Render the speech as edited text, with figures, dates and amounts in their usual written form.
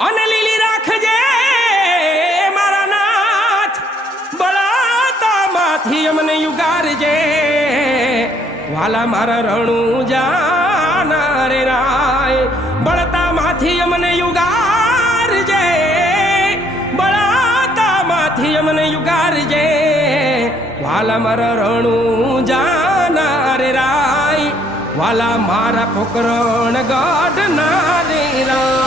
અને લીલી રાખજે મારા નાથ, બળાતામાંથી અમને યુગારજે વાલા મારા રણું જાના રે રાય, બળતામાંથી અમને યુગારજે, બળાતામાંથી અમને યુગારજે વાલા મારા રણું જાના રે રાય, વાલા મારા પોકરણ ગઢ ના રે રાય.